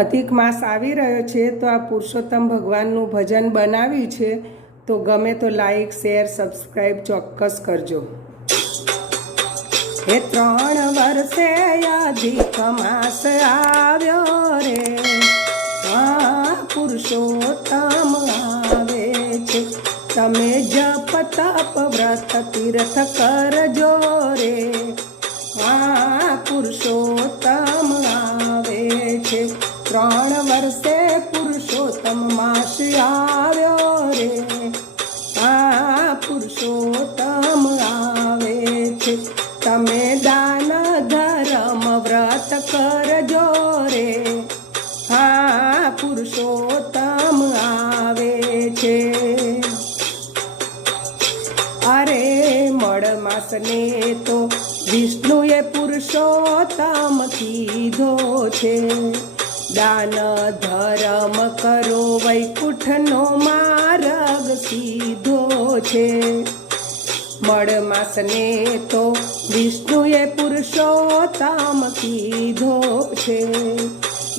અધિક માસ આવી રહ્યો છે તો આ પુરુષોત્તમ ભગવાનનું ભજન બનાવ્યું છે, તો ગમે તો લાઈક શેર સબસ્ક્રાઈબ ચોક્કસ કરજો. એ 3 વર્ષે અધિક માસ આવ્યો રે, પુરુષોત્તમ આવે છે. તમે જપ તપ વ્રત તીર્થ કરજો રે, પુરુષોત્તમ આવે છે. 3 વર્ષે પુરુષોત્તમ માસ આવ્યો રે, પુરુષોત્તમ આવે છે. તમે દાન ધર્મ વ્રત કરજો રે, પુરુષોત્તમ આવે છે. અરે મળ માસને તો વિષ્ણુએ પુરુષોત્તમ કીધો છે. દાન ધર્મ કરો વૈકુંઠનો માર્ગ સીધો છે. મળ માસને તો વિષ્ણુએ પુરુષોત્તમ કીધો છે.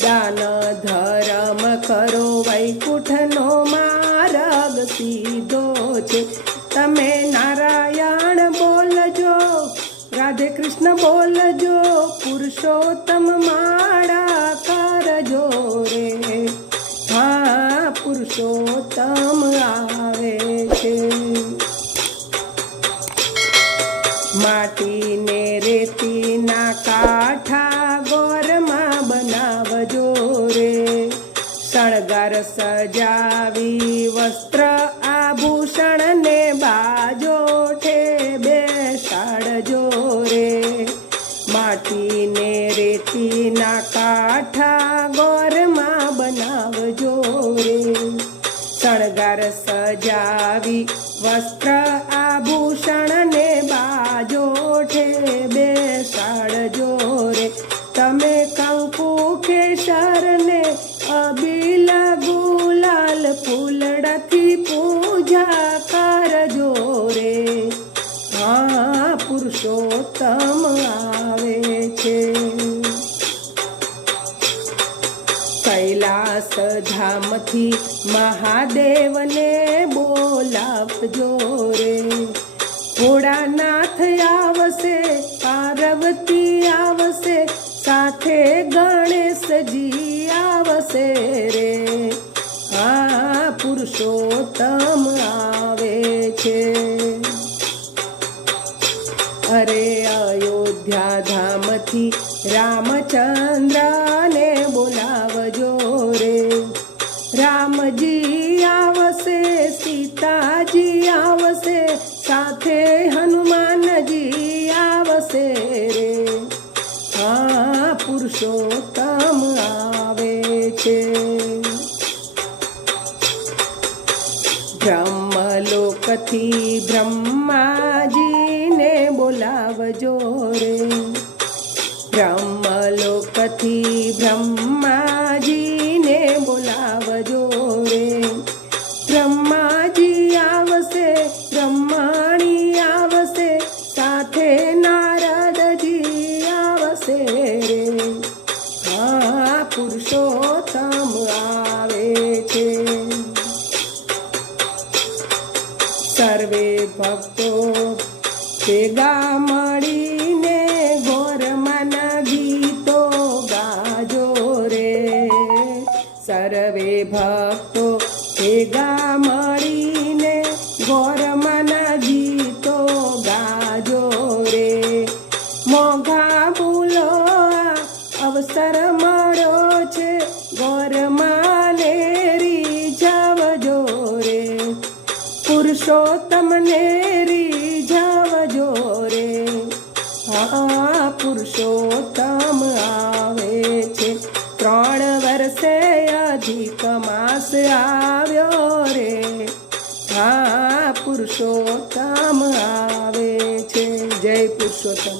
દાન ધર્મ કરો વૈકુંઠનો માર્ગ સીધો છે. તમે નારાયણ બોલજો, રાધે કૃષ્ણ બોલજો, પુરુષોત્તમ માળા કરજો રે, પુરુષોત્તમ આવે છે. માટીને રેતીના કાંઠા ગોરમાં બનાવજો રે. શણગાર સજાવી વસ્ત્ર આભૂષણ ને બાજોઠે બેસાડજો રે. માટીને રેતીના કાંઠા ગોરમાં બનાવજો રે. શણગાર સજાવી વસ્ત્ર આભૂષણ ને બાજોઠે બેસાડજો રે. તમે કંકુ કેસર ને અબીલ ગુલાલ ફૂલડાથી પૂજા કરજો રે, પુરુષોત્તમ આવે છે. કૈલાસ ધામથી મહાદેવને બોલાવજો રે. ભોળાનાથ આવશે, પાર્વતી આવશે, સાથે ગણેશજી આવશે રે, પુરુષોત્તમ આવે છે. અરે અયોધ્યા ધામથી રામચંદ્રને બોલાવજો રે. રામજી આવશે, સીતાજી આવશે, સાથે હનુમાનજી આવશે રે, પુરુષોત્તમ આવે છે. બ્રહ્મલોકથી બ્રહ્માજીને બોલાવજો રે. બ્રહ્મલોકથી બ્રહ્માજીને બોલાવજો રે. બ્રહ્માજી આવશે, બ્રહ્માણી આવશે, સાથે નારદજી આવશે રે, પુરુષોત્તમ આવે છે. સર્વે ભક્તો ભેગા મળીને ગોરમાના ગીતો ગાજો રે. સર્વે ભક્તો ભેગા મળીને ગોરમાના ગીતો ગાજો રે. મોઘા બોલો અવસર મળ્યો છે, ગોરમાને રીઝવજો રે. પુરુષોત્તમને રીઝવજો રે, પુરુષોત્તમ આવે છે. 3 વર્ષે અધિક માસ આવ્યો રે, પુરુષોત્તમ આવે છે. જય પુરુષોત્તમ.